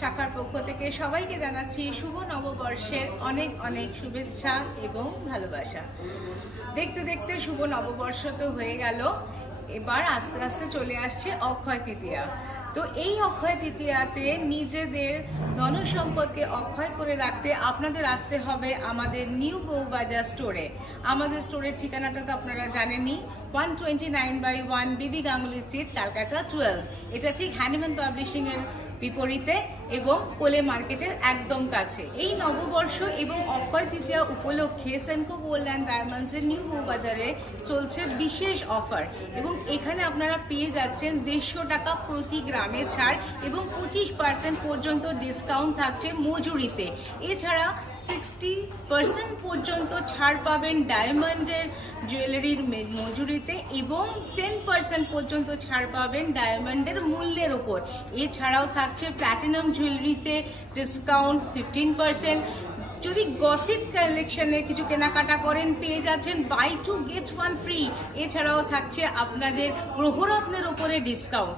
শাখার পক্ষ থেকে সবাইকে জানাচ্ছি শুভ নববর্ষের অনেক অনেক শুভেচ্ছা এবং ভালোবাসা। দেখতে দেখতে শুভ নববর্ষ তো হয়ে গেল, এবার আস্তে আস্তে চলে আসছে অক্ষয় তৃতীয়া। তো এই অক্ষয় তৃতীয়াতে নিজেদের ধন সম্পদকে অক্ষয় করে রাখতে আপনাদের আসতে হবে আমাদের নিউ বউবাজার স্টোরে। আমাদের স্টোরের ঠিকানাটা তো আপনারা জানেনই, 129/1 বিবি গাঙ্গুলি স্ট্রিট, ক্যালকাটা 12। এটা ঠিক হ্যানিম্যান পাবলিশিং এর বিপরীতে এবং কোলে মার্কেটের একদম কাছে। এই নববর্ষ এবং অক্ষয় তৃতীয়া উপলক্ষে সেনকো গোল্ড অ্যান্ড ডায়মন্ডস এর নিউ বউবাজারে চলছে বিশেষ অফার এবং এখানে আপনারা পেয়ে যাচ্ছেন 150 টাকা প্রতি গ্রামে ছাড় এবং 25% পর্যন্ত ডিসকাউন্ট থাকছে মজুরিতে। এছাড়া 60% পর্যন্ত ছাড় পাবেন ডায়মন্ডের জুয়েলারির মজুরিতে এবং 10% পর্যন্ত ছাড় পাবেন ডায়মন্ডের মূল্যের উপর। এছাড়াও থাকছে প্ল্যাটিনাম জুয়েলারিতে ডিসকাউন্ট 15%। যদি গসিপ কালেকশনের কিছু কেনাকাটা করেন পেয়ে যাচ্ছেন বাই 2 get 1 ফ্রি। এছাড়াও থাকছে আপনাদের গ্রহরত্নের উপরে ডিসকাউন্ট।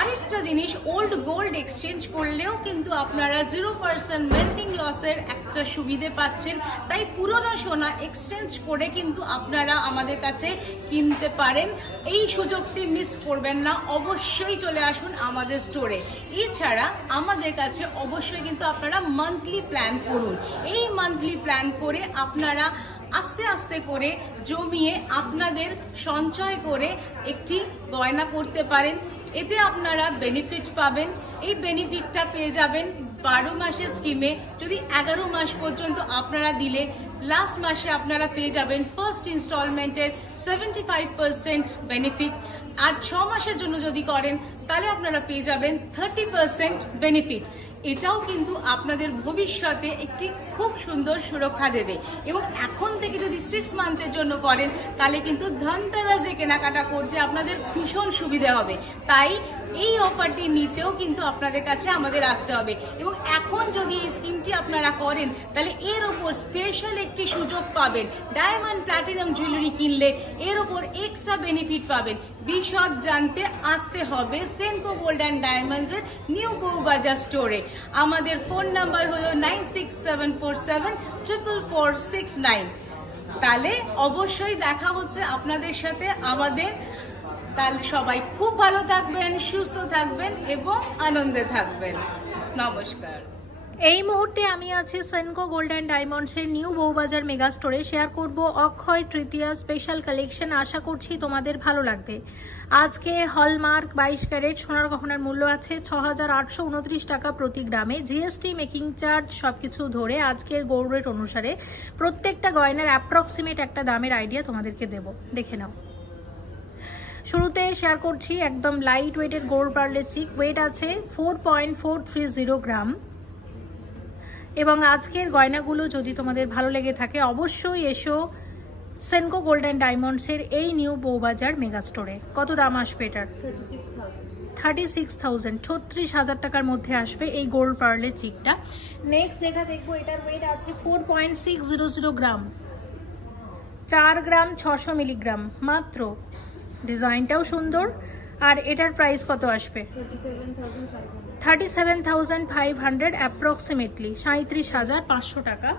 আরেকটা জিনিস, ওল্ড গোল্ড এক্সচেঞ্জ করলেও কিন্তু আপনারা 0% মেল্টিং লসের একটা সুবিধে পাচ্ছেন। তাই পুরনো সোনা এক্সচেঞ্জ করে কিন্তু আপনারা আমাদের কাছে কিনতে পারেন। এই সুযোগটি মিস করবেন না, অবশ্যই চলে আসুন আমাদের স্টোরে। এছাড়া আমাদের কাছে অবশ্যই কিন্তু আপনারা মান্থলি প্ল্যান করুন। এই মান্থলি প্ল্যান করে আপনারা আস্তে আস্তে করে জমিয়ে আপনাদের সঞ্চয় করে একটি গয়না করতে পারেন। এতে আপনারা বেনিফিট পাবেন। এই বেনিফিটটা পেয়ে যাবেন 12 মাসের স্কিমে। যদি 11 মাস পর্যন্ত আপনারা দিলে লাস্ট মাসে আপনারা পেয়ে যাবেন ফার্স্ট ইনস্টলমেন্টের 75% বেনিফিট। আর 6 মাসের জন্য যদি করেন তাহলে আপনারা পেয়ে যাবেন 30% বেনিফিট। এটাও কিন্তু আপনাদের ভবিষ্যতে একটি খুব সুন্দর সুরক্ষা দেবে এবং এখন থেকে যদি 6 মান্থের জন্য করেন তাহলে কিন্তু ধনতেরাসে কেনাকাটা করতে আপনাদের ভীষণ সুবিধা হবে। তাই এই অফারটি নিতেও কিন্তু আপনাদের কাছে আমাদের আসতে হবে এবং এখন যদি এই স্কিমটি আপনারা করেন তাহলে এর ওপর স্পেশাল একটি সুযোগ পাবেন। ডায়মন্ড প্ল্যাটিনাম জুয়েলারি কিনলে এর ওপর এক্সট্রা বেনিফিট পাবেন। বিশদ জানতে আসতে হবে সেনকো গোল্ড অ্যান্ড ডায়মন্ডস এর নিউ বউবাজার স্টোরে। আমাদের ফোন নাম্বার হলো 9674474469। তাহলে অবশ্যই দেখা হচ্ছে আপনাদের সাথে আমাদের। তাহলে সবাই খুব ভালো থাকবেন, সুস্থ থাকবেন এবং আনন্দে থাকবেন। নমস্কার। এই মুহূর্তে আমি আছি সেনকো গোল্ড অ্যান্ড ডায়মন্ডস এর নিউ বউবাজার মেগা স্টোরে। শেয়ার করব অক্ষয় তৃতীয়া স্পেশাল কালেকশন। আশা করছি তোমাদের ভালো লাগবে। আজকে হলমার্ক 22 ক্যারেট সোনার গহনার মূল্য আছে 6829 টাকা প্রতি গ্রামে। জিএসটি, মেকিং চার্জ সবকিছু ধরে আজকের গোল্ড রেট অনুসারে প্রত্যেকটা গয়নার অ্যাপ্রক্সিমেট একটা দামের আইডিয়া তোমাদেরকে দেব, দেখে নাও। শুরুতে শেয়ার করছি একদম লাইট ওয়েটের গোল্ড পার্লে চিক। ওয়েট আছে 4.430 গ্রাম এবং আজকের গয়নাগুলো যদি তোমাদের ভালো লেগে থাকে অবশ্যই এসো সেনকো গোল্ড অ্যান্ড ডায়মন্ডসের এই নিউ বউবাজার মেগা স্টোরে। কত দাম আসবে এটার? 36,000, 36,000 টাকার মধ্যে আসবে এই গোল্ড পার্লের চিকটা। নেক্সট যেটা দেখবো, এটার ওয়েট আছে 4.600 গ্রাম, 4 গ্রাম 600 মিলিগ্রাম মাত্র। ডিজাইনটাও সুন্দর। আর এটার প্রাইস কত আসবে? 37,500 অ্যাপ্রক্সিমেটলি, 37,500 টাকা।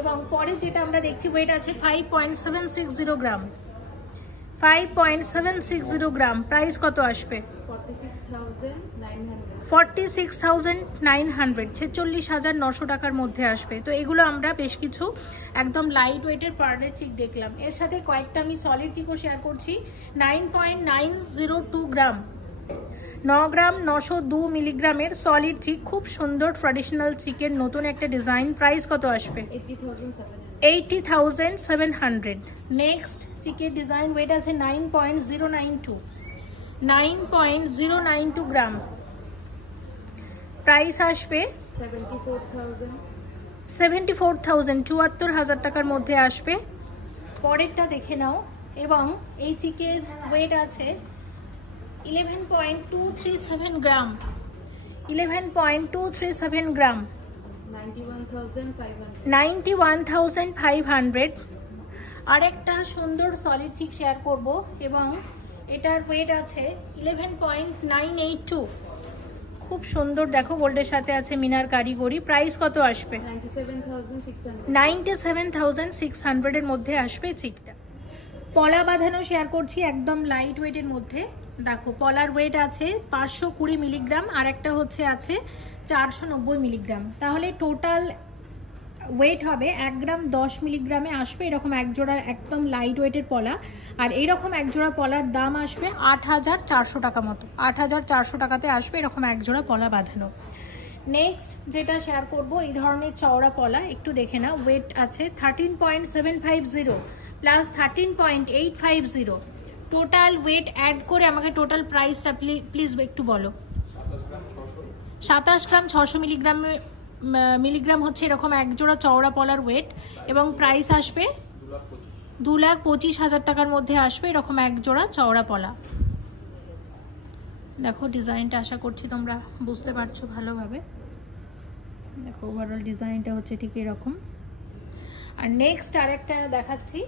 এবং পরে যেটা আমরা দেখছি ওয়েট আছে 5.760 গ্রাম, 5.760 গ্রাম। প্রাইস কত আসবে? 46,900, 46,900 টাকার মধ্যে আসবে। তো এগুলো আমরা বেশ কিছু একদম লাইট ওয়েটের পার্লের চিক দেখলাম। এর সাথে কয়েকটা আমি সলিড চিকও শেয়ার করছি। 9.902 গ্রাম, 9 গ্রাম 902 মিলিগ্রামের সলিড চিক, খুব সুন্দর ট্র্যাডিশনাল চিকের নতুন একটা ডিজাইন। প্রাইস কত আসবে? 80,700। নেক্সট চিকের ডিজাইন, ওয়েট আছে 9.092 গ্রাম। প্রাইস আসবে 74,000, 74,000 টাকার মধ্যে আসবে। পরেরটা দেখে নাও। এবং এই চিকের ওয়েট আছে 11.237 গ্রাম, 11.237 গ্রাম, 91,500। আরেকটা সুন্দর সলিড চিক শেয়ার করব এবং এটার ওয়েট আছে 11.982, খুব সুন্দর দেখো, গোল্ডের সাথে আছে মিনার কারিগরি। প্রাইস কত আসবে? 97,600 এর মধ্যে আসবে চিকটা। পলা বাঁধানো শেয়ার করছি একদম লাইট ওয়েটের মধ্যে। দেখো পলার ওয়েট আছে 520 মিলিগ্রাম, আর একটা হচ্ছে আছে 490 মিলিগ্রাম। তাহলে টোটাল ওয়েট হবে 1 গ্রাম 10 মিলিগ্রামে আসবে এরকম এক জোড়া একদম লাইট ওয়েটের পলা। আর এইরকম এক জোড়া পলার দাম আসবে 8,400 টাকা মতো। 8,400 টাকাতে আসবে এরকম এক জোড়া পলা বাঁধানো। নেক্সট যেটা শেয়ার করব, এই ধরনের চওড়া পলা, একটু দেখে নাও। ওয়েট আছে 13.750 প্লাস 13.850। টোটাল ওয়েট অ্যাড করে আমাকে টোটাল প্রাইসটা প্লিজ একটু বলো। 27 গ্রাম 600 মিলিগ্রাম হচ্ছে এরকম এক জোড়া চওড়া পলার ওয়েট, এবং প্রাইস আসবে 2,25,000 টাকার মধ্যে আসবে এরকম এক জোড়া চওড়া পলা। দেখো ডিজাইনটা আশা করছি তোমরা বুঝতে পারছো ভালোভাবে। দেখো ওভারঅল ডিজাইনটা হচ্ছে ঠিক এরকম। আর নেক্সট আরেকটা দেখাচ্ছি,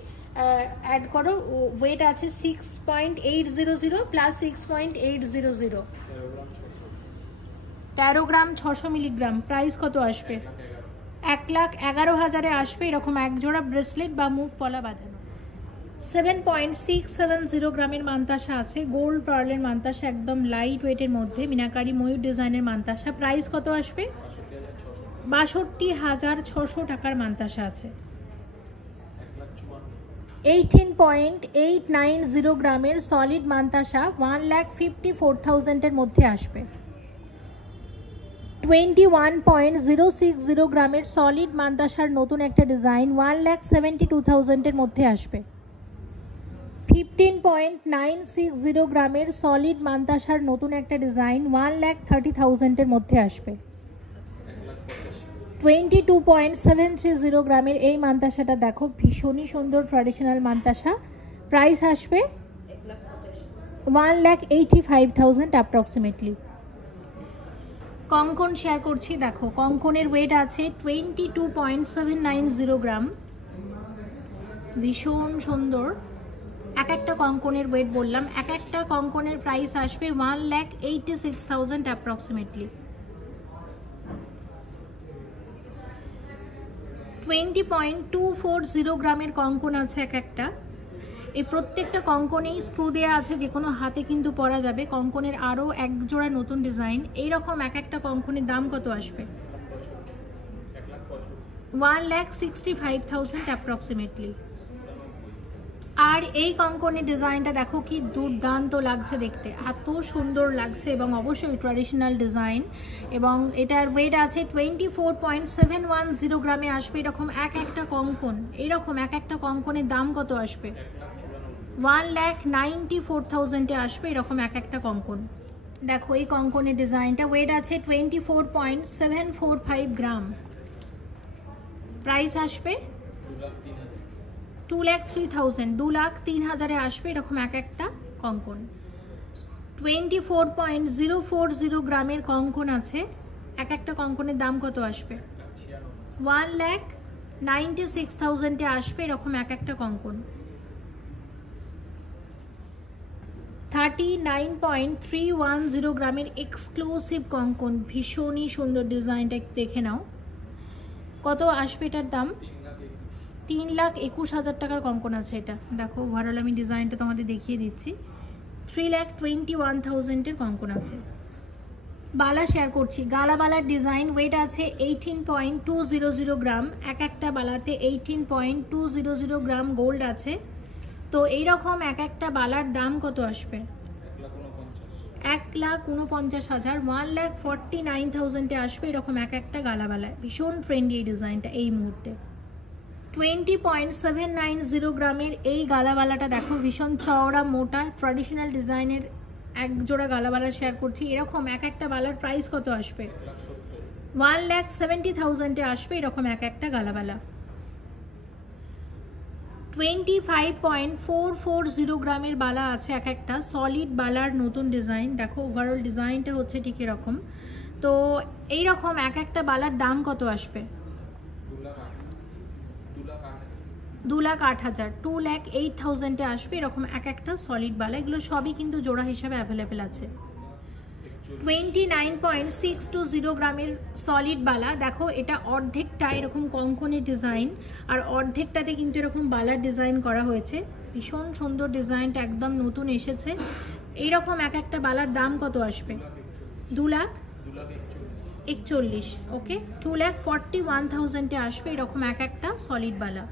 অ্যাড করো। ওয়েট আছে 6.800 প্লাস 6.800, 13 গ্রাম 600 মিলিগ্রাম। প্রাইস কত আসবে? 1,11,000 আসবে এরকম এক জোড়া ব্রেসলেট বা মুখ পলা বাঁধানো। 7.670 গ্রামের মান্তাসা আছে, গোল্ড পার্লের মান্তাসা, একদম লাইট ওয়েটের মধ্যে মিনাকারি ময়ূর ডিজাইনের মান্তাসা। প্রাইস কত আসবে? 62,600 টাকার মান্তাসা আছে। 18.890 গ্রামের সলিড মান্তাসা 1,54,000 এর মধ্যে আসবে। 21.060 গ্রামের সলিড মান্তাসার নতুন একটা ডিজাইন 1,72,000 এর মধ্যে আসবে। 15.960 গ্রামের সলিড মান্তাসার নতুন একটা ডিজাইন 1,30,000 এর মধ্যে আসবে। 22.730 গ্রামের এই মান্তাসাটা দেখো, ভীষণই সুন্দর ট্র্যাডিশনাল মান্তাসা। প্রাইস আসবে 1,85,000 অ্যাপ্রক্সিমেটলি। কঙ্কন শেয়ার করছি, দেখো কঙ্কনের ওয়েট আছে 22.790 গ্রাম, ভীষণ সুন্দর। এক একটা কঙ্কনের ওয়েট বললাম, এক একটা কঙ্কনের প্রাইস আসবে 1,86,000 অ্যাপ্রক্সিমেটলি। 20.240 গ্রামের কঙ্কন আছে এক একটা। এই প্রত্যেকটা কঙ্কনেই স্ক্রু দেওয়া আছে, যে কোনো হাতে কিন্তু পরা যাবে। কঙ্কনের আরও এক জোড়া নতুন ডিজাইন। এইরকম এক একটা কঙ্কনের দাম কত আসবে? 1,65,000 অ্যাপ্রক্সিমেটলি। আর এই কঙ্কনের ডিজাইনটা দেখো কি দুর্দান্ত লাগছে দেখতে, এত সুন্দর লাগছে, এবং অবশ্যই ট্র্যাডিশনাল ডিজাইন। এবং এটার ওয়েট আছে 24.710 গ্রামে আসবে এরকম এক একটা কঙ্কন। এইরকম এক একটা কঙ্কনের দাম কত আসবে? 1,94,000 আসবে এরকম এক একটা কঙ্কন। দেখো এই কঙ্কনের ডিজাইনটা, ওয়েট আছে 24.745 গ্রাম। প্রাইস আসবে 2,03,000, 2,03,000 আসবে এরকম এক একটা কঙ্কন। 24.040 গ্রামের কঙ্কন আছে, এক একটা কঙ্কনের দাম কত আসবে? 1,96,000 আসবে এরকম এক একটা কঙ্কন। 39.310 গ্রামের এক্সক্লুসিভ কঙ্কন, ভীষণই সুন্দর ডিজাইনটা দেখে নাও। কত আসবে এটার দাম? 3,21,000 টাকার কঙ্কন আছে এটা। দেখো ওভারঅল আমি ডিজাইনটা তোমাদের দেখিয়ে দিচ্ছি। 3,21,000 এর কঙ্কন আছে। বালা শেয়ার করছি, গালা বালার ডিজাইন। ওয়েট আছে 18.200 গ্রাম, এক একটা বালাতে 18.200 গ্রাম গোল্ড আছে। তো এইরকম এক একটা বালার দাম কত আসবে? 1,49,000, 1,49,000 আসবে এরকম এক একটা গালাবালায়। ভীষণ ট্রেন্ডি এই ডিজাইনটা এই মুহূর্তে। 20.790 গ্রামের এই গালাবালাটা দেখো, ভীষণ চওড়া মোটা ট্র্যাডিশনাল ডিজাইনের এক জোড়া গালাবালা শেয়ার করছি। এরকম এক একটা বালার প্রাইস কত আসবে? 1,70,000 আসবে এরকম এক একটা গালাবালা। 25.440 গ্রামের বালা আছে এক একটা, সলিড বালার নতুন ডিজাইন। দেখো ওভারঅল ডিজাইনটা হচ্ছে ঠিক এরকম। তো এইরকম এক একটা বালার দাম কত আসবে? 2,08,000, 2,08,000 আসবে এরকম এক একটা সলিড বালা। এগুলো সবই কিন্তু জোড়া হিসাবে অ্যাভেলেবেল আছে। 29.620 গ্রামের সলিড বালা। দেখো এটা অর্ধেকটা এরকম কঙ্কনের ডিজাইন, আর অর্ধেকটাতে কিন্তু এরকম বালার ডিজাইন করা হয়েছে। ভীষণ সুন্দর ডিজাইনটা, একদম নতুন এসেছে। এইরকম এক একটা বালার দাম কত আসবে? 2,41,000। ওকে, 2,41,000 আসবে এরকম এক একটা সলিড বালা।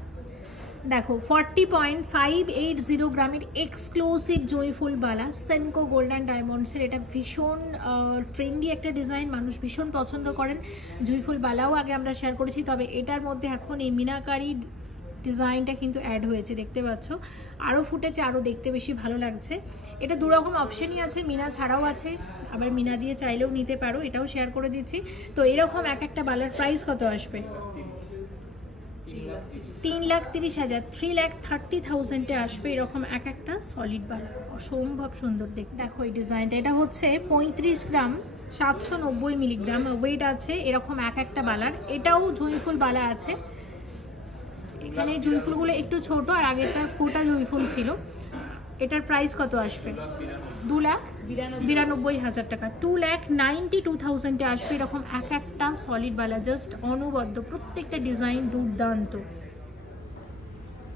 দেখো 40.580 গ্রামের exclusive joyful Bala, Senco gold and ডায়মন্ডসের। এটা ভীষণ ট্রেন্ডি একটা ডিজাইন, মানুষ ভীষণ পছন্দ করেন। জয়ফুল বালাও আগে আমরা শেয়ার করেছি, তবে এটার মধ্যে এখন এই মিনাকারি ডিজাইনটা কিন্তু অ্যাড হয়েছে, দেখতে পাচ্ছ। আরও ফুটেছে, আরও দেখতে বেশি ভালো লাগছে। এটা দুরকম অপশনই আছে, মিনা ছাড়াও আছে, আবার মিনা দিয়ে চাইলেও নিতে পারো, এটাও শেয়ার করে দিচ্ছি। তো এরকম এক একটা বালার প্রাইস কত আসবে? 3,30,000, 3,30,000 আসবে এরকম এক একটা সলিড বালা। অসম্ভব সুন্দর দেখো এই ডিজাইনটা। এটা হচ্ছে 35 গ্রাম 790 মিলিগ্রাম ওয়েট আছে এরকম এক একটা বালার। এটাও জুঁইফুল বালা আছে। এখানে জুঁইফুলগুলো একটু ছোট, আর আগেরটা ফোটা জুঁইফুল ছিল। এটার প্রাইস কত আসবে? 2,92,000 টাকা। 2,92,000 আসবে এরকম এক একটা সলিড বালা। জাস্ট অনবদ্য, প্রত্যেকটা ডিজাইন দুর্দান্ত।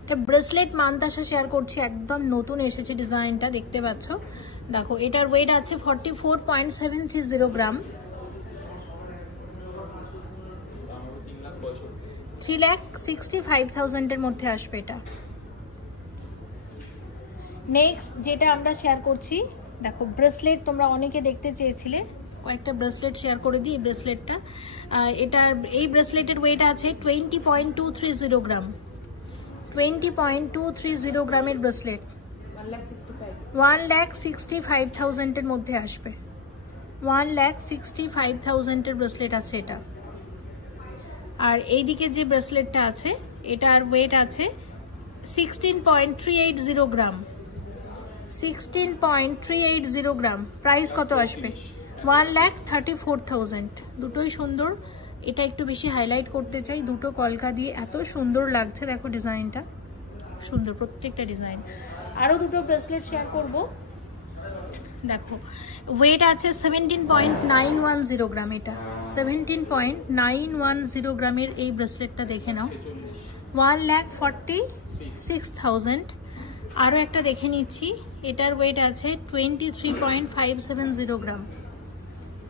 এটা ব্রেসলেট মানতাসা শেয়ার করছি, একদম নতুন এসেছে ডিজাইনটা, দেখতে পাচ্ছ। দেখো এটার ওয়েট আছে 44.730 গ্রাম। 3,65,000 মধ্যে আসবে এটা। নেক্সট যেটা আমরা শেয়ার করছি, দেখো ব্রেসলেট তোমরা অনেকে দেখতে চেয়েছিলে, কয়েকটা ব্রেসলেট শেয়ার করে দিই। এই ব্রেসলেটটা, এই ব্রেসলেটের ওয়েট আছে 20.230 গ্রাম। 20.230 গ্রামের ব্রেসলেট 1,65,000 মধ্যে আসবে। 1,65,000 ব্রেসলেট আছে এটা। আর এইদিকে যে ব্রেসলেটটা আছে এটার ওয়েট আছে 16.380 গ্রাম। 16.380 গ্রাম। প্রাইস কত আসবে? 1,34,000। দুটোই সুন্দর। এটা একটু বেশি হাইলাইট করতে চাই, দুটো কলকা দিয়ে এত সুন্দর লাগছে। দেখো ডিজাইনটা সুন্দর, প্রত্যেকটা ডিজাইন। আরও দুটো ব্রেসলেট শেয়ার করব। দেখো ওয়েট আছে 17.910 গ্রাম। এটা 17.910 গ্রামের এই ব্রেসলেটটা দেখে নাও। 1,46,000। আরও একটা দেখে নিচ্ছি, এটার ওয়েট আছে 23.570 গ্রাম।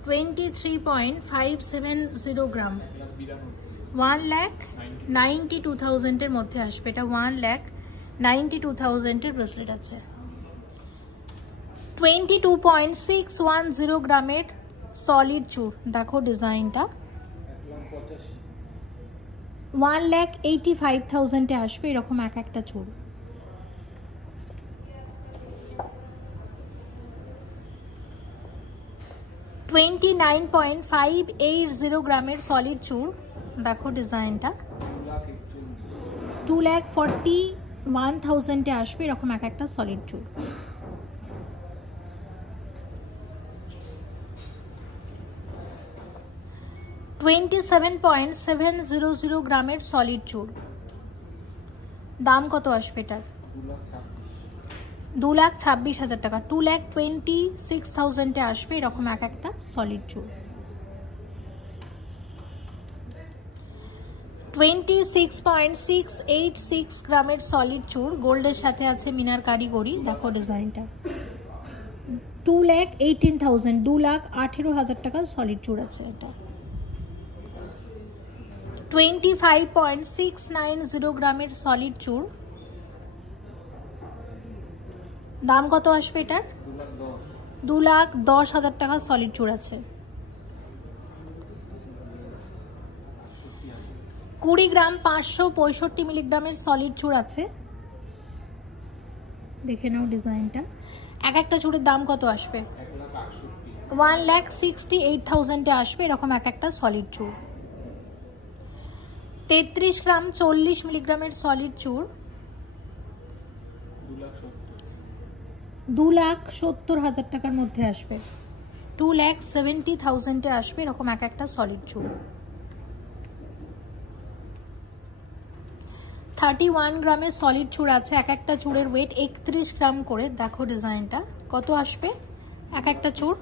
23.570 গ্রাম। 1,92,000 মধ্যে আসবে এটা। 1,92,000 ব্রেসলেট আছে। 22.610 গ্রামের সলিড চূড়। দেখো ডিজাইনটা 1,85,000 আসবে এরকম এক একটা চূড়। 29.580 গ্রামের সলিড চূড়। দেখো ডিজাইনটা 2,41,000 আসবে এরকম এক একটা সলিড চূড়। 27.700 গ্রামের সলিড চূড়। দাম কত আসবে এটার? 2,26,000 টাকা। 2,26,000 আসবে এরকম এক একটা সলিড চূড়। 26.686 গ্রামের সলিড চূড়। গোল্ডের সাথে আছে মিনার কারিগরি। দেখো ডিজাইনটা 2,18,000, 2,18,000 টাকার সলিড চূড় আছে এটা। 25.690 গ্রামের সলিড চূড়। দাম কত আসবে এটার? 2,10,000 টাকা সলিড চূড় আছে। 20 গ্রাম 565 মিলিগ্রামের সলিড চূড় আছে। দেখে নাও ডিজাইনটা। এক একটা চূড়ের দাম কত আসবে? 1,68,000 আসবে এরকম এক একটা সলিড চূড়। 33 গ্রাম 40 মিলিগ্রামের সলিড চূড়। 2,70,000 টাকার মধ্যে আসবে। 2,70,000 আসবে এরকম এক একটা সলিড চূড়। 31 গ্রামের সলিড চূড় আছে। এক একটা চূড়ের ওয়েট 31 গ্রাম করে। দেখো ডিজাইনটা কত আসবে এক একটা চূড়?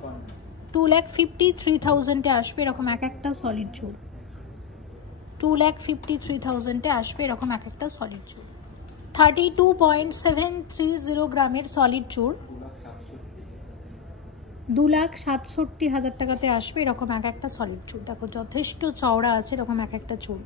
2,53,000 আসবে এরকম এক একটা সলিড চুল। 2,53,000 আসবে এরকম এক একটা সলিড চুল। 32.730 গ্রামের সলিড চুল 2,67,000 টাকাতে আসবে এরকম এক একটা সলিড চুল। দেখো যথেষ্ট চওড়া আছে এরকম এক একটা চুল।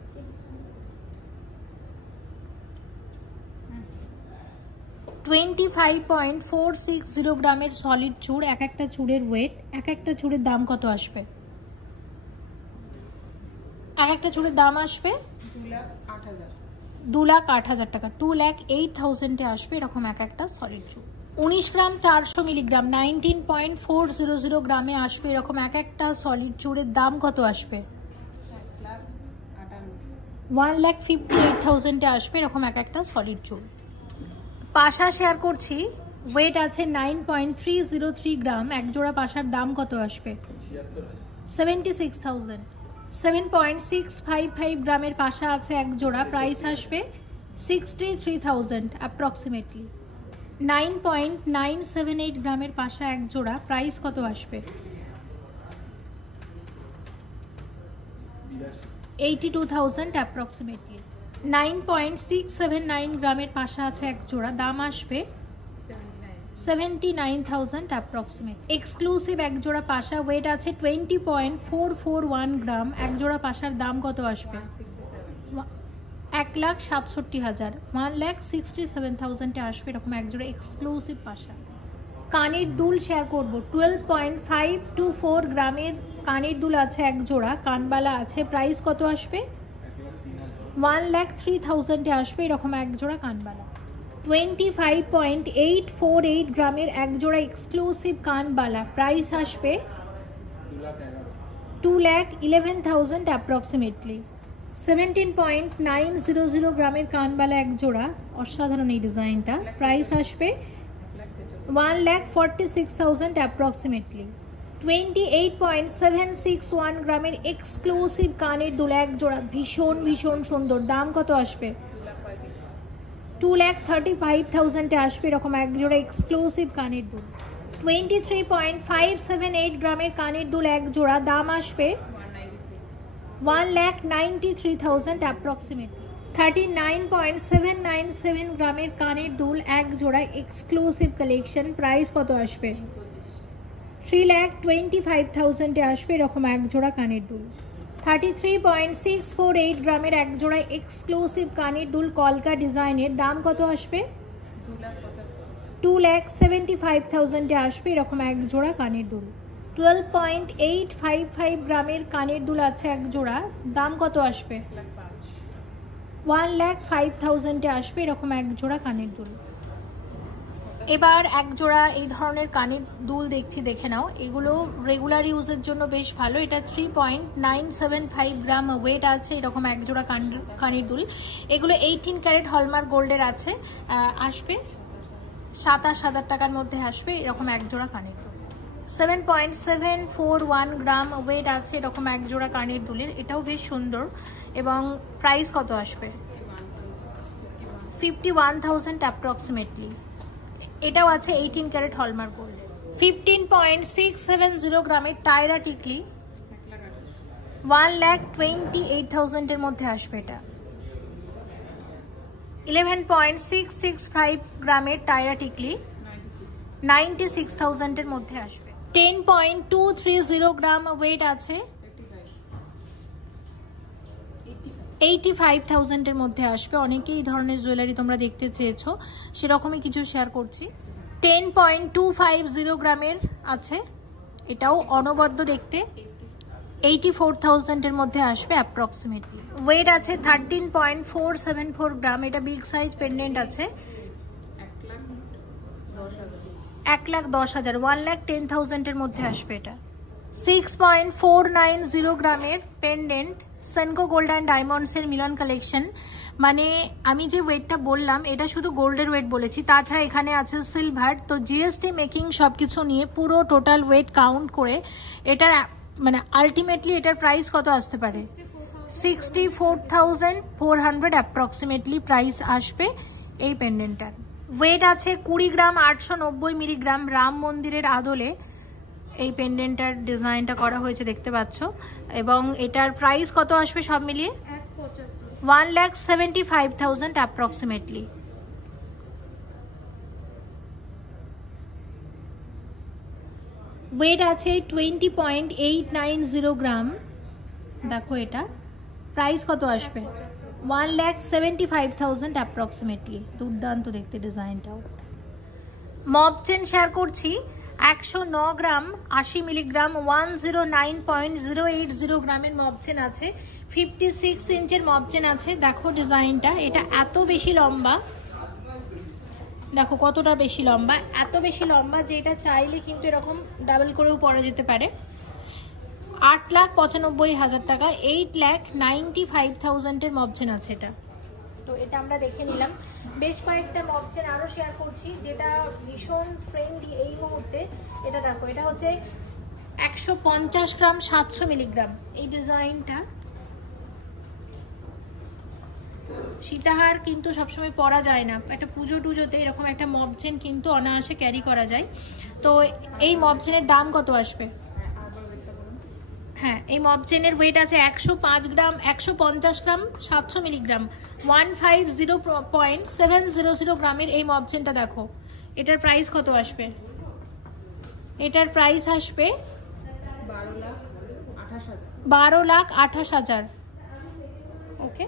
25.460 গ্রামের সলিড চুল, এক একটা চুলের ওয়েট। এক একটা চুলের দাম কত আসবে? এক একটা চুলের দাম আসবে 2,08,000 টাকা। 2,08,000 আসবে এরকম এক একটা সলিড চুল। 19 গ্রাম 400 মিলিগ্রাম 19.400 গ্রামে আসবে এরকম এক একটা সলিড চুলের দাম কত আসবে? 1,58,000 আসবে এরকম এক একটা সলিড চুল। পাশা শেয়ার করছি, ওয়েট আছে 9.303 গ্রাম। এক জোড়া পাশার দাম কত আসবে? 76,000। 7.655 গ্রামের পাশা আছে এক জোড়া, প্রাইস আসবে 63,000 অ্যাপ্রক্সিমেটলি। 9.978 গ্রামের পাশা এক জোড়া, প্রাইস কত আসবে? 82,000 অ্যাপ্রক্সিমেটলি। 9.679 গ্রামের পাশা আছে এক জোড়া, দাম আসবে 79,000 অ্যাপ্রক্সিমেট। এক্সক্লুসিভ এক জোড়া পাশা, ওয়েট আছে 20.441 গ্রাম। এক জোড়া পাশার দাম কত আসবে? 1,67,000। 1,67,000 আসবে এরকম এক জোড়া এক্সক্লুসিভ পাশা। কানের দুল শেয়ার করবো, 12.524 গ্রামের কানের দুল আছে এক জোড়া, কানবালা আছে, প্রাইস কত আসবে? 1,03,000 আসবে এরকম এক জোড়া কানবালা। 25.848 গ্রামের এক জোড়া এক্সক্লুসিভ কানবালা, প্রাইস আসবে 2,11,000 অ্যাপ্রক্সিমেটলি। 17.900 গ্রামের কানবালা এক জোড়া, অসাধারণ এই ডিজাইনটা, প্রাইস আসবে 1,46,000 অ্যাপ্রক্সিমেটলি। 28.761 গ্রামের এক্সক্লুসিভ কানের দুল এক জোড়া, ভীষণ ভীষণ সুন্দর, দাম কত আসবে? 2,35,000 আসবে এরকম এক জোড়া এক্সক্লুসিভ কানের দুল। 23.578 গ্রামের কানের দুল এক জোড়া, দাম আসবে 1,93,000 অ্যাপ্রক্সিমেটলি। 39.797 গ্রামের কানের দুল এক জোড়া এক্সক্লুসিভ কালেকশন, প্রাইস কত আসবে? 3,25,000 আসবে এরকম এক জোড়া কানের দুল। 33.648 গ্রামের এক জোড়া এক্সক্লুসিভ কানের দুল কলকা ডিজাইনের, দাম কত আসবে? 2,75,000 আসবে এরকম এক জোড়া কানের দুল। 12.855 গ্রামের কানের দুল আছে এক জোড়া, দাম কত আসবে? 1,05,000 আসবে এরকম এক জোড়া কানের দুল। এবার এক জোড়া এই ধরনের কানের দুল দেখছি, দেখে নাও। এগুলো রেগুলার ইউজের জন্য বেশ ভালো। এটা 3.975 গ্রাম ওয়েট আছে এরকম এক জোড়া কানের দুল। এগুলো 18 ক্যারেট হলমার্ক গোল্ডের আছে, আসবে 27,000 টাকার মধ্যে আসবে এরকম এক জোড়া কানের দুল। 7.741 গ্রাম ওয়েট আছে এরকম এক জোড়া কানের দুলের, এটাও বেশ সুন্দর। এবং প্রাইস কত আসবে? 51,000 অ্যাপ্রক্সিমেটলি। এটাও আছে 18 ক্যারেট হলমার্ক গোল্ডের। 15.670 গ্রামের টায়রা টিকলি, 1,28,000 এর মধ্যে আসবে এটা। 11.665 গ্রামের টায়রা টিকলি, 96,000 এর মধ্যে আসবে। 10.230 গ্রাম ওয়েট আছে, 85,000 এর মধ্যে আসবে। অনেকেই এই ধরনের জুয়েলারি তোমরা দেখতে চেয়েছো, সেরকমই কিছু শেয়ার করছি। 10.250 গ্রামের আছে, এটাও অনবদ্য দেখতে, 84,000 এর মধ্যে আসবে অ্যাপ্রক্সিমেটলি। ওয়েট আছে 13.474 গ্রাম, এটা বিগ সাইজ পেন্ডেন্ট আছে, 1,10,000, 1,10,000 এর মধ্যে আসবে এটা। 6.490 গ্রামের পেন্ডেন্ট, সেনকো গোল্ড অ্যান্ড ডায়মন্ডসের মিলন কালেকশন। মানে আমি যে ওয়েটটা বললাম এটা শুধু গোল্ডের ওয়েট বলেছি, তাছাড়া এখানে আছে সিলভার। তো জিএসটি মেকিং সব কিছু নিয়ে পুরো টোটাল ওয়েট কাউন্ট করে এটার মানে আলটিমেটলি এটার প্রাইস কত আসতে পারে? 64,400 অ্যাপ্রক্সিমেটলি প্রাইস আসবে এই পেন্ডেন্টটার। ওয়েট আছে 20 গ্রাম 890 মিলিগ্রাম, রাম মন্দিরের আদলে এই পেন্ডেন্টটার ডিজাইনটা করা হয়েছে দেখতে পাচ্ছ, এবং এটার প্রাইস কত আসবে সব মিলিয়ে? 1,75,000 অ্যাপ্রক্সিমেটলি। ওয়েট আছে 20.890 গ্রাম। দেখো এটা প্রাইস কত আসবে? 1,75,000 অ্যাপ্রক্সিমেটলি। দুর্দান্ত দেখতে ডিজাইনটাও। মব চেন শেয়ার করছি 109 গ্রাম 80 মিলিগ্রাম 109.080 গ্রামের মব চেন আছে। 56 ইঞ্চের মব চেন আছে। দেখো ডিজাইনটা, এটা এত বেশি লম্বা, দেখো কতটা বেশি লম্বা, এত বেশি লম্বা যে এটা চাইলে কিন্তু এরকম ডাবল করেও পরা যেতে পারে। 8,95,000 টাকা, 8,95,000 এর মব চেন আছে এটা। তো এটা আমরা দেখে নিলাম। বেশ কয়েকটা মব চেন আরো শেয়ার করছি যেটা ভীষণ ফ্রেন্ডলি এই মুহূর্তে। এটা দেখো, এটা হচ্ছে 150 গ্রাম 700 মিলিগ্রাম। এই ডিজাইনটা সীতাহার কিন্তু সবসময় পরা যায় না, একটা পুজো টুজোতে এরকম একটা মব চেন কিন্তু অনায়াসে ক্যারি করা যায়। তো এই মব চেনের দাম কত আসবে? হ্যাঁ, এই মব চেনের ওয়েট আছে 105 গ্রাম 150 গ্রাম 700 মিলিগ্রাম 150.700 গ্রামের এই মব চেনটা দেখো। এটার প্রাইস কত আসবে? এটার প্রাইস আসবে 12,28,000। ওকে,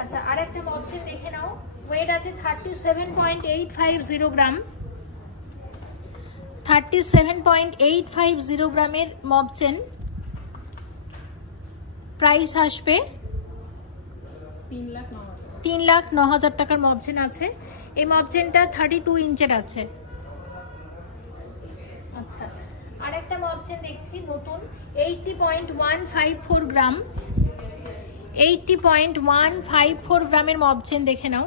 আচ্ছা আর একটা মব চেন দেখে নাও। ওয়েট আছে 37.850 গ্রাম 37.850 গ্রামের মব চেন। প্রাইস আসবে 3,09,000 টাকার মব চেন আছে। এই মব চেনটা 32 ইঞ্চের আছে। আচ্ছা আর একটা মব চেন দেখছি নতুন 80.154 গ্রাম 80.154 গ্রামের মব চেন দেখে নাও।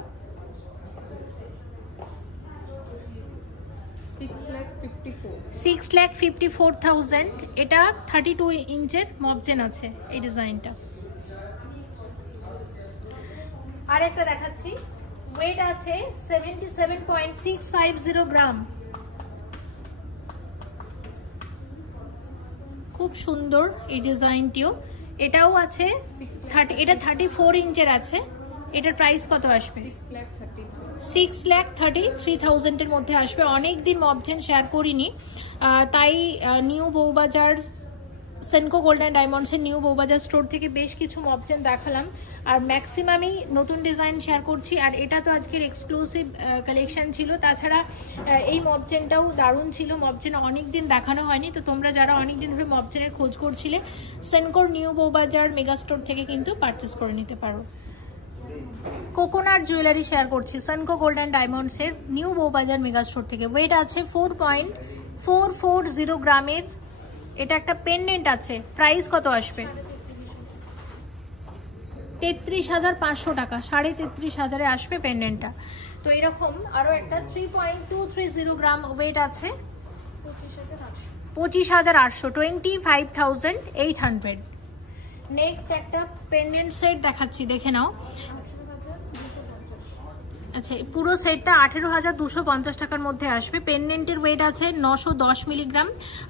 6,54,000। এটা 32 ইঞ্চের মব চেন আছে এই ডিজাইনটা। আর একটা দেখাচ্ছি, ওয়েট আছে 77.650 গ্রাম। খুব সুন্দর এই ডিজাইনটিও। এটাও আছে 30, এটা 34 ইঞ্চের আছে। এটার প্রাইস কত আসবে? 6,33,000 এর মধ্যে আসবে। অনেক দিন মব চেন শেয়ার করিনি, তাই new Bowbazar Senco gold and ডায়মন্ডসের নিউ বউবাজার স্টোর থেকে বেশ কিছু মব চেন দেখালাম, আর ম্যাক্সিমামই নতুন ডিজাইন শেয়ার করছি। আর এটা তো আজকের এক্সক্লুসিভ কালেকশন ছিল। তাছাড়া এই মব চেনটাও দারুণ ছিল। মব চেন অনেকদিন দেখানো হয়নি, তো তোমরা যারা অনেকদিন ধরে মব চেনের খোঁজ করছিলে সেনকোর নিউ বউবাজার মেগা স্টোর থেকে কিন্তু পারচেস করে নিতে পারো। কোকোনাট জুয়েলারি শেয়ার করছি সেনকো গোল্ড অ্যান্ড ডায়মন্ডসের নিউ বউবাজার মেগা স্টোর থেকে। ওয়েট আছে 4.440 গ্রামের। এটা একটা পেন্ডেন্ট আছে। প্রাইস কত আসবে? 33,500 টাকা, 33,500 আসবে পেন্ডেন্টটা। তো এরকম আরো একটা 3.230 গ্রাম ওয়েট আছে 25,800 25,800। নেক্সট একটা পেন্ডেন্ট সেট দেখাচ্ছি, দেখে নাও। আচ্ছা, পুরো সেটটা 18,250 টাকার মধ্যে আসবে। পেন্ডেন্টের ওয়েট আছে 910 মিলিগ্রাম,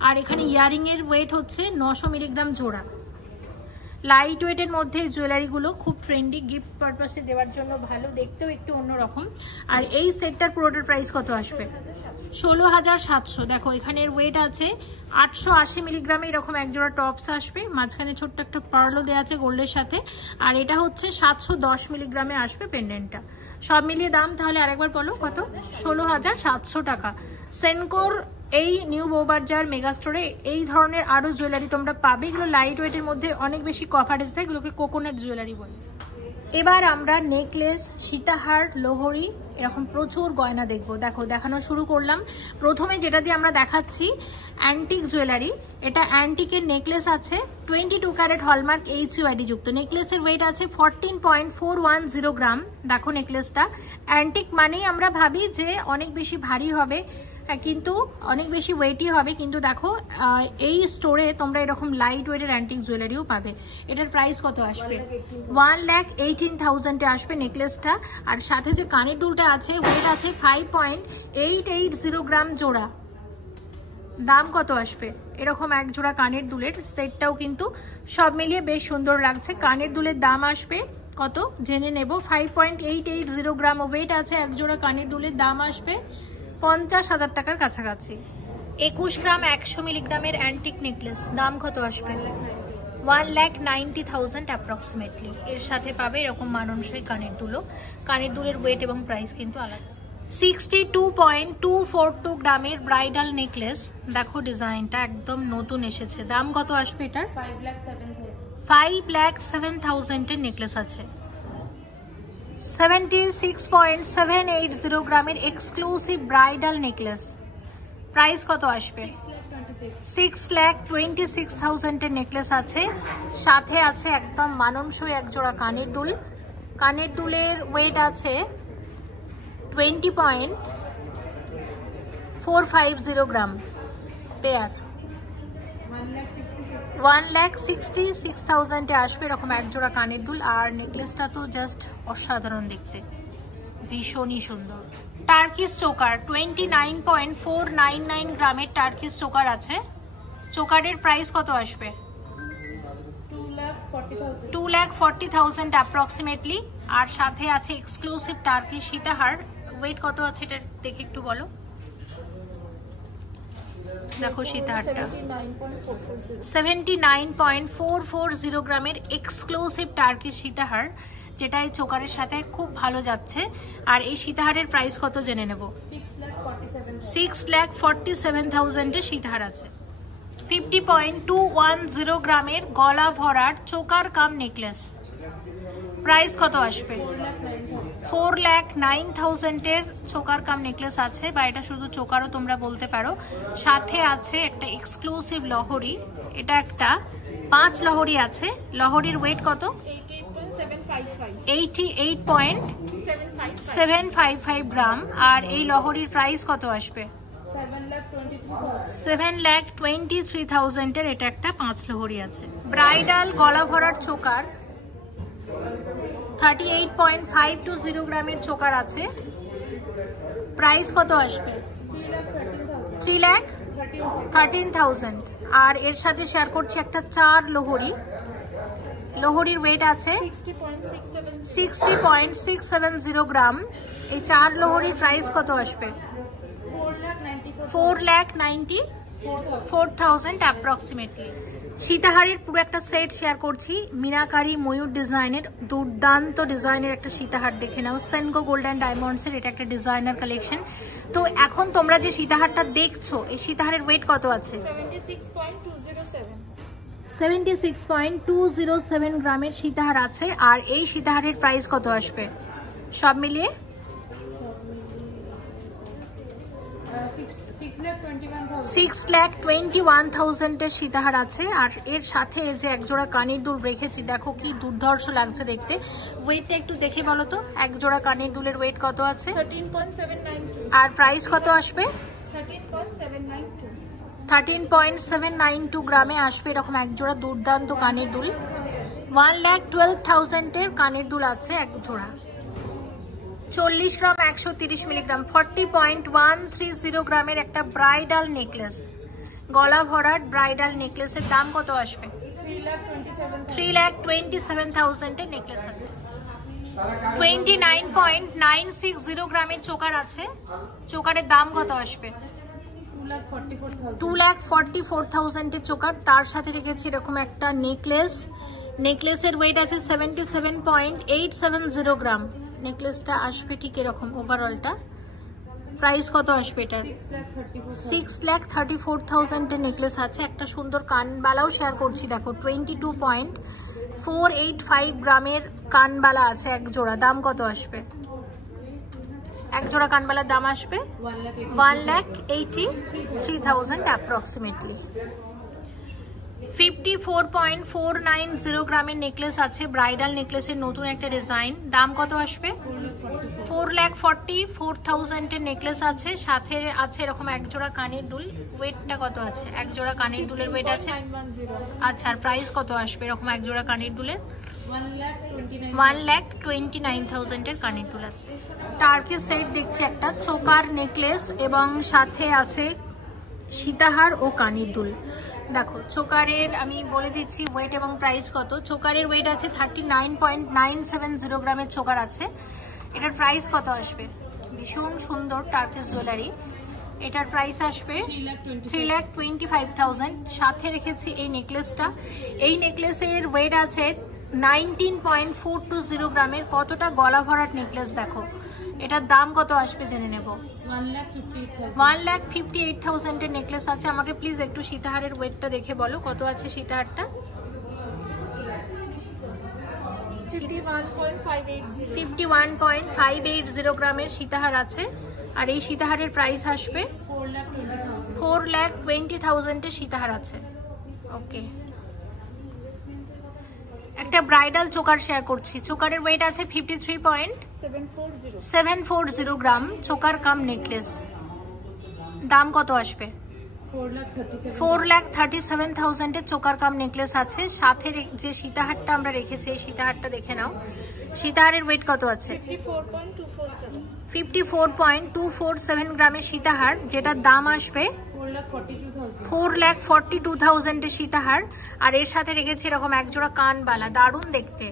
আর এখানে ইয়ারিং এর ওয়েট হচ্ছে 900 মিলিগ্রাম জোড়া। লাইট ওয়েটের মধ্যে জুয়েলারিগুলো খুব ট্রেন্ডি, গিফট পারপাসে দেওয়ার জন্য ভালো, দেখতেও একটু অন্যরকম। আর এই সেটটার পুরোটার প্রাইস কত আসবে? 16,700। দেখো এখানের ওয়েট আছে 880 মিলিগ্রামে। এরকম একজোড়া টপস আসবে, মাঝখানে ছোট্ট একটা পার্লও দেওয়া আছে গোল্ডের সাথে। আর এটা হচ্ছে 710 মিলিগ্রামে আসবে পেন্ডেন্টটা। সব মিলিয়ে দাম তাহলে আরেকবার বলো কত? 16,700 টাকা। সেনকোর এই নিউ বউবাজার মেগা স্টোরে এই ধরনের আরো জুয়েলারি তোমরা পাবে। এগুলো লাইট ওয়েটের মধ্যে অনেক বেশি কভারেজ দেয়, এগুলোকে কোকোনাট জুয়েলারি বলে। এবার আমরা নেকলেস, সীতাহার, লোহরি এরকম প্রচুর গয়না দেখবো। দেখো দেখানো শুরু করলাম। প্রথমে যেটা দিয়ে আমরা দেখাচ্ছি অ্যান্টিক জুয়েলারি। এটা অ্যান্টিকের নেকলেস আছে 22 ক্যারেট হলমার্ক HUID যুক্ত। নেকলেসের ওয়েট আছে 14.410 গ্রাম। দেখো নেকলেসটা অ্যান্টিক মানেই আমরা ভাবি যে অনেক বেশি ভারী হবে, কিন্তু অনেক বেশি ওয়েটই হবে। কিন্তু দেখো এই স্টোরে তোমরা এরকম লাইট ওয়েটের অ্যান্টিক জুয়েলারিও পাবে। এটার প্রাইস কত আসবে? 1,18,000 আসবে নেকলেসটা। আর সাথে যে কানের দুলটা আছে ওয়েট আছে 5.880 গ্রাম জোড়া। দাম কত আসবে? এরকম এক জোড়া কানের দুলের সেটটাও কিন্তু সব মিলিয়ে বেশ সুন্দর লাগছে। কানের দুলের দাম আসবে কত জেনে নেব। 5.880 গ্রাম ওয়েট আছে এক জোড়া কানের দুলের দাম আসবে 50,000 টাকার কাছাকাছি। 21 গ্রাম 100 মিলিগ্রামের অ্যান্টিক নেকলেস দাম কত আসবে? 1,90,000 অ্যাপ্রক্সিমেটলি। এর সাথে পাবে এরকম মানানসই কানের দুলও। কানের দুলের ওয়েট এবং প্রাইস কিন্তু আলাদা। 62.242 গ্রামের ব্রাইডাল নেকলেস, দেখো ডিজাইনটা একদম নতুন এসেছে। দাম কত আসবে এটার? 5,07,000 এর নেকলেস আছে। 76.780 গ্রামের এক্সক্লুসিভ ব্রাইডাল নেকলেস, প্রাইস কত আসবে? 6,26,000 এর নেকলেস আছে। সাথে আছে একদম মানানসই এক জোড়া কানের দুল। কানের দুলের ওয়েট আছে 20.450 গ্রাম পেয়ার। 1,66,000 এ আসবে এরকম এক জোড়া কানের দুল। আর নেকলেসটা তো জাস্ট অসাধারণ দেখতে, ভীষণই সুন্দর। টার্কিস চোকার 29.499 গ্রামের টার্কিস চোকার আছে। চোকারের প্রাইস কত আসবে? 2,40,000 অ্যাপ্রক্সিমেটলি। আর সাথে আছে এক্সক্লুসিভ টার্কিস সীতাহার। ওয়েট কত আছে এটা দেখে একটু বলো। দেখো সীতাহারটা 79.440 গ্রামের এক্সক্লুসিভ টার্কিস সীতাহার, যেটা এই চোকারের সাথে খুব ভালো যাচ্ছে। আর এই সীতাহারের প্রাইস কত জেনে নেব। 6,47,000 এর সীতাহার আছে। 50.210 গ্রামের গলা ভরার চোকার কাম নেকলেস, প্রাইস কত আসবে? 4,09,000 এর চোকার কাম নেকলেস আছে, বা এটা শুধু চোকারও তোমরা বলতে পারো। সাথে আছে একটা এক্সক্লুসিভ লহরি, এটা একটা 5 লহরি আছে। লহরির ওয়েট কত? 88.755 গ্রাম। আর এই লহরির প্রাইস কত আসবে? 7,23,000 এর এটা একটা 5 লহরি আছে। ব্রাইডাল গলা ভরার চোকার 38.520 গ্রামের চোকার আছে। প্রাইস কত আসবে? 3,13,000। আর এর সাথে শেয়ার করছি একটা 4 লহরি। লহরির ওয়েট আছে 60.670 গ্রাম। এই 4 লহরির প্রাইস কত আসবে? 4,94,000 অ্যাপ্রক্সিমেটলি। সীতাহারের পুরো একটা সেট শেয়ার করছি। মিনাকারি ময়ূর ডিজাইনের দুর্দান্ত ডিজাইনের একটা সীতাহার দেখে নাও। সেনকো গোল্ড অ্যান্ড ডায়মন্ডসের এটা একটা ডিজাইনার কালেকশন। তো এখন তোমরা যে সীতাহারটা দেখছো, এই সীতাহারের ওয়েট কত আছে? 76.207 গ্রামের সীতাহার আছে। আর এই সীতাহারের প্রাইস কত আসবে সব মিলিয়ে? 6,21,000 এর সীতাহার আছে। আর এর সাথে যে একজোড়া কানের দুল রেখেছি, দেখো কি দুর্ধর্ষ লাগছে দেখতে। ওয়েটটা একটু দেখে বলো তো, একজোড়া কানের দুলের ওয়েট কত আছে? 13.792। আর প্রাইস কত আসবে? 13.792। 13.792 গ্রামে আসবে এরকম একজোড়া দুর্দান্ত কানের দুল। 1,12,000 এর কানের দুল আছে এক জোড়া। 40 গ্রাম 130 মিলিগ্রাম 40.130 গ্রামের একটা ব্রাইডাল নেকলেস, গলা ভরার ব্রাইডাল নেকলেসের দাম কত আসবে? 3,27,000 এর নেকলেস আছে। 29.960 গ্রামের চোকার আছে। চোকারের দাম কত আসবে? 2,44,000 এর চোকার। তার সাথে রেখেছি এরকম একটা নেকলেস। নেকলেসের ওয়েট আছে 77.870 গ্রাম। নেকলেসটা আসবে ঠিক এরকম ওভারঅলটা। প্রাইস কত আসবে এটা? 6,34,000 এর নেকলেস আছে। একটা সুন্দর কানবালাও শেয়ার করছি, দেখো 22.485 গ্রামের কানবালা আছে এক জোড়া। দাম কত আসবে? এক জোড়া কানবালার দাম আসবে 1,83,000 অ্যাপ্রক্সিমেটলি। 54.490 গ্রামের নেকলেস আছে, ব্রাইডাল নেকলেসের নতুন একটা ডিজাইন। দাম কত আসবে? 4,44,000 এর নেকলেস আছে। সাথে আছে এরকম এক জোড়া কানের দুল। ওয়েটটা কত আছে? এক জোড়া কানের দুলের ওয়েট আছে। আচ্ছা, আর প্রাইস কত আসবে এরকম এক জোড়া কানের দুলের? 1,29,000 এর কানের দুল আছে। টার্কি সেট দেখছি একটা চোকার নেকলেস এবং সাথে আছে সীতাহার ও কানের দুল। দেখো চোকারের আমি বলে দিচ্ছি ওয়েট এবং প্রাইস কত। চোকারের ওয়েট আছে 39.970 গ্রামের চোকার আছে। এটার প্রাইস কত আসবে? ভীষণ সুন্দর টার্কিশ জুয়েলারি, এটার প্রাইস আসবে 3,25,000। সাথে রেখেছি এই নেকলেসটা, এই নেকলেসের ওয়েট আছে 19.420 গ্রামের। কতটা গলা ভরাট নেকলেস দেখো। এটার দাম কত আসবে জেনে নেব। 1,58,000 এর নেকলেস আছে। আমাকে প্লিজ একটু সীতাহারের ওয়েটটা দেখে বলো কত আছে সীতাহারটা। 51.580 গ্রামের সীতাহার আছে। আর এই সীতাহারের প্রাইস আসবে 4,20,000 এর সীতাহার আছে। ওকে, একটা ব্রাইডাল চোকার শেয়ার করছি। চোকারের ওয়েট আছে 53.740 গ্রাম। চোকার কাম নেকলেস, দাম কত আসবে? 4,37,000 এর চোকার কাম নেকলেস আছে। সাথে যে সীতাহারটা আমরা রেখেছি এই সীতাহারটা দেখে নাও। সীতাহারের ওয়েট কত আছে? 54.247 গ্রামের সীতাহার, যেটার দাম আসবে 4,42,000 এর সীতাহার। আর এর সাথে রেখেছি এরকম একজোড়া কানবালা, দারুণ দেখতে।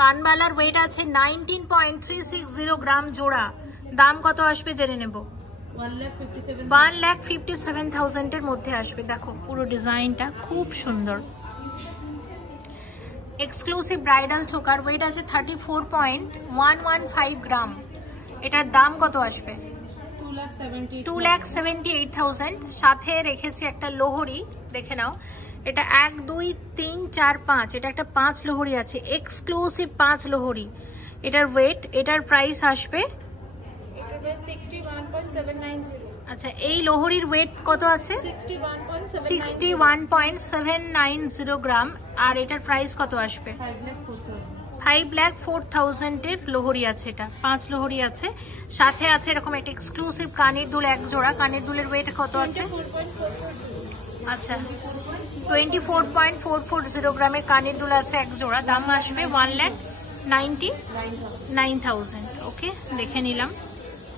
কানবালার ওয়েট আছে 19.360 গ্রাম জোড়া। দাম কত আসবে জেনে নেব। 1,57,000 এর মধ্যে আসবে। দেখো পুরো ডিজাইনটা খুব সুন্দর। এক্সক্লুসিভ ব্রাইডাল চোকার, ওয়েট আছে 34.115 গ্রাম। এটার দাম কত আসবে? 2,78,000। সাথে রেখেছি একটা লোহরি, দেখে নাও। এটা 1 2 3 4 5, এটা একটা 5 লোহরি আছে, এক্সক্লুসিভ 5 লোহরি। এটার ওয়েট, এটার প্রাইস আসবে 61.790। আচ্ছা, এই লোহরির ওয়েট কত আছে? 61.790 গ্রাম। আর এটার প্রাইস কত আসবে? 5,04,000 এর লোহরি আছে। এটা 5 লোহরি আছে। সাথে আছে এরকম একটা এক্সক্লুসিভ কানের দুল এক জোড়া। কানের দুলের ওয়েট কত আছে? আচ্ছা, 24.440 গ্রামের কানের দুল আছে এক জোড়া। দাম আসবে 1,99,000। ওকে, দেখে নিলাম।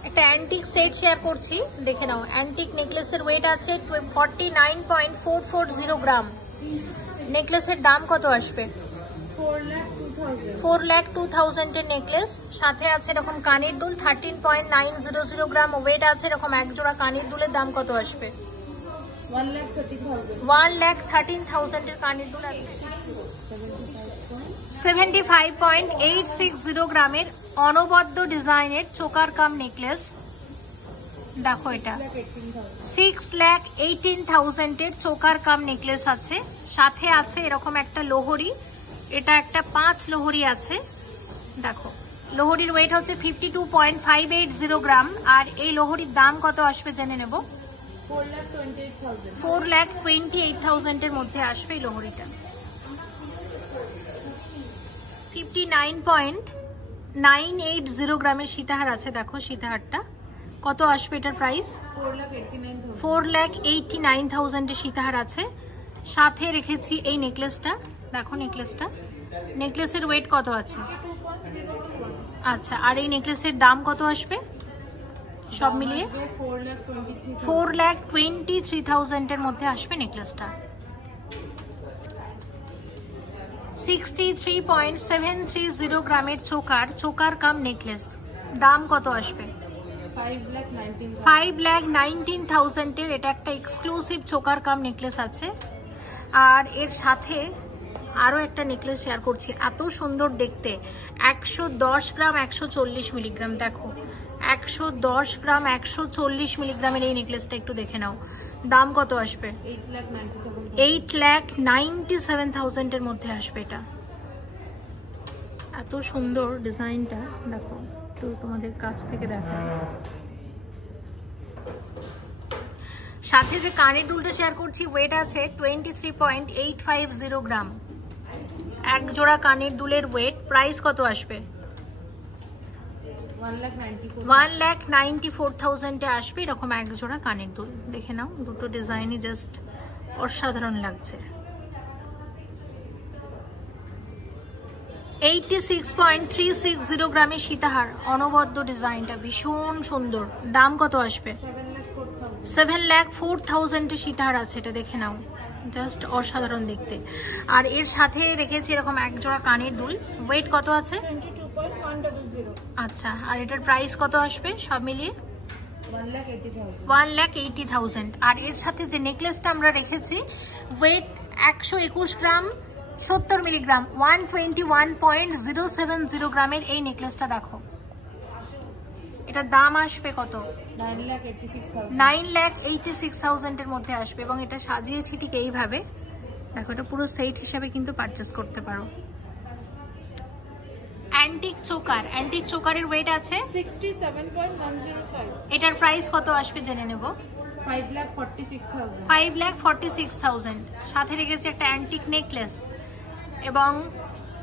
একটা অ্যান্টিক সেট শেয়ার করছি, দেখে নাও। অ্যান্টিক নেকলেসের ওয়েট আছে 49.440 গ্রাম। নেকলেসের দাম কত আসবে? 4,02,000 এর নেকলেস। সাথে আছে এরকম কানের দুল 13.900 গ্রাম। ওয়েট আছে এরকম এক জোড়া কানের দুলের দাম কত আসবে? 1,13,000 এর কানের দুল আছে। 75.860 গ্রামের অনবদ্য ডিজাইনের চোকার কাম নেকলেস। দেখো এটা 6,18,000 এর চোকার কাম নেকলেস আছে। সাথে আছে এরকম একটা লোহরি, এটা একটা 5 লোহরি আছে। দেখো লোহরির ওয়েট হচ্ছে 52.580 গ্রাম। আর এই লোহরির দাম কত আসবে জেনে নেব। 4,28,000 এর মধ্যে আসবে এই লোহরিটা। 59.980 গ্রামের সীতাহার আছে। দেখো সীতাহারটা কত আসবে, এটার প্রাইস 4,89,000 এর সীতাহার আছে। সাথে রেখেছি এই নেকলেসটা, দেখো নেকলেসটা। নেকলেসের ওয়েট কত আছে? আচ্ছা, আর এই নেকলেসের দাম কত আসবে সব মিলিয়ে? 4,23,000 এর মধ্যে আসবে নেকলেসটা। 63.730 গ্রামের চোকার কাম নেকলেস। দাম কত আসবে? 5,19,000 এর। এটা একটা এক্সক্লুসিভ চোকার কাম নেকলেস আছে। আর এর সাথে আরো একটা নেকলেস শেয়ার করছি, এত সুন্দর দেখতে। 110 গ্রাম 140 মিলিগ্রাম। দেখো 110 গ্রাম 140 মিলিগ্রামের এই নেকলেসটা একটু দেখে নাও। দাম কত আসবে? 8,97,000 এর মধ্যে আসবে। এটা এত সুন্দর ডিজাইনটা, দেখো তো তোমাদের কাছ থেকে দেখা। সাথে যে কানের দুলটা শেয়ার করছি, ওয়েট আছে 23.850 গ্রাম। এক জোড়া কানের দুলের ওয়েট। প্রাইস কত আসবে? 1,94,000 এ আসবে এরকম এক জোড়া কানের দুল। দেখে নাও, দুটো ডিজাইনই জাস্ট অসাধারণ লাগছে। 86.360 গ্রামের সীতাহার, অনবদ্য ডিজাইনটা ভীষণ সুন্দর। দাম কত আসবে? 7,04,000 সীতাহার আছে, এটা দেখে নাও, জাস্ট অসাধারণ দেখতে। আর এর সাথে রেখেছি এরকম এক জোড়া কানের দুল। ওয়েট কত আছে? 22.100। আচ্ছা, আর এটার প্রাইস কত আসবে সব মিলিয়ে? 1,80,000। আর এর সাথে যে নেকলেসটা আমরা রেখেছি, ওয়েট 121 গ্রাম 70 মিলিগ্রাম, 121.070 গ্রামের এই নেকলেসটা দেখো, এটার দাম আসবে কত? 9,86,000 এর মধ্যে আসবে। এবং এটা সাজিয়েছি ঠিক এইভাবে, দেখো এটা পুরো সেট হিসাবে কিন্তু পারচেস করতে পারো। অ্যান্টিক চোকার, অ্যান্টিক চোকারের ওয়েট আছে 67.105। এটার প্রাইস কত আসবে জেনে নেব। 5,46,000। সাথে রেখেছি একটা অ্যান্টিক নেকলেস এবং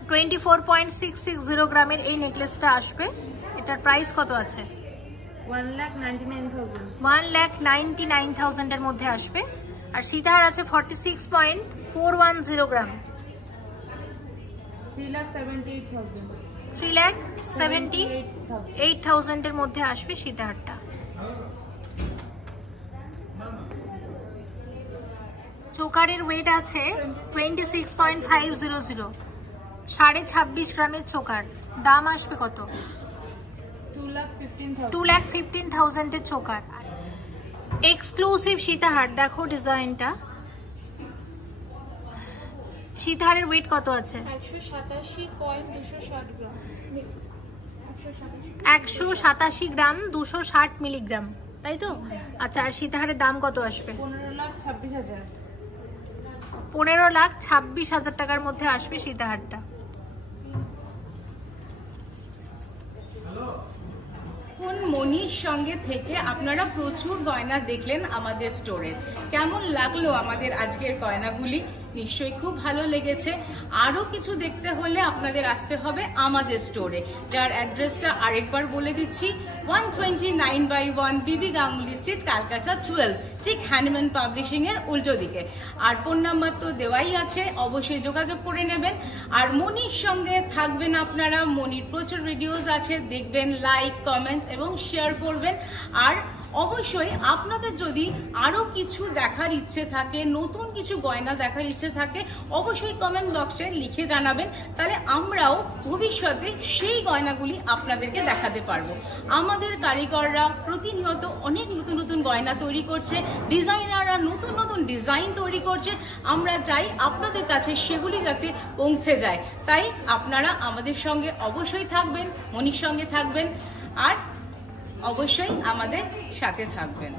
24.660 গ্রামের এই নেকলেসটা আসবে। এটার প্রাইস কত আছে? 1,99,000 এর মধ্যে আসবে। আর সীতাহার আছে 46.410 গ্রাম, 3,78,000 এর মধ্যে আসবে সীতাহারটা। চোকারের ওয়েট আছে 26.500, 26.5 গ্রামের চোকার। দাম আসবে কত? 2,15,000 এর চোকার। এক্সক্লুসিভ সীতাহার, দেখো ডিজাইনটা। সীতাহারের ওয়েট কত আছে? 187.260 গ্রাম। 187 গ্রাম 260 মিলিগ্রাম, তাই তো? আচ্ছা, আর সীতাহারের দাম কত আসবে? 15,26,000 টাকার মধ্যে আসবে সীতাহারটা। মনির সঙ্গে থেকে আপনারা প্রচুর গয়না দেখলেন আমাদের স্টোরে। কেমন লাগলো আমাদের আজকের গয়নাগুলি? নিশ্চয়ই খুব ভালো লেগেছে। আরো কিছু দেখতে হলে আপনাদের আসতে হবে আমাদের স্টোরে, যার অ্যাড্রেসটা আরেকবার বলে দিচ্ছি, 129/1 বিবি গাঙ্গুলি স্ট্রিট, ক্যালকাটা 12, ঠিক হ্যানিম্যান পাবলিশিং এর উল্টো দিকে। আর ফোন নাম্বার তো দেওয়াই আছে, অবশ্যই যোগাযোগ করে নেবেন। আর মনির সঙ্গে থাকবেন আপনারা, মনির প্রচুর ভিডিওস আছে, দেখবেন, লাইক, কমেন্ট এবং শেয়ার করবেন। আর অবশ্যই আপনাদের যদি আরো কিছু দেখার ইচ্ছে থাকে, নতুন কিছু গয়না দেখার ইচ্ছে থাকে, অবশ্যই কমেন্ট বক্সে লিখে জানাবেন, তাহলে আমরাও ভবিষ্যতে সেই গয়নাগুলি আপনাদেরকে দেখাতে পারবো। আমাদের কারিগররা প্রতিনিয়ত অনেক নতুন নতুন গয়না তৈরি করছে, ডিজাইনাররা নতুন নতুন ডিজাইন তৈরি করছে। আমরা চাই আপনাদের কাছে সেগুলি যাতে পৌঁছে যায়। তাই আপনারা আমাদের সঙ্গে অবশ্যই থাকবেন, মনির সঙ্গে থাকবেন, আর অবশ্যই আমাদের সাথে থাকবেন।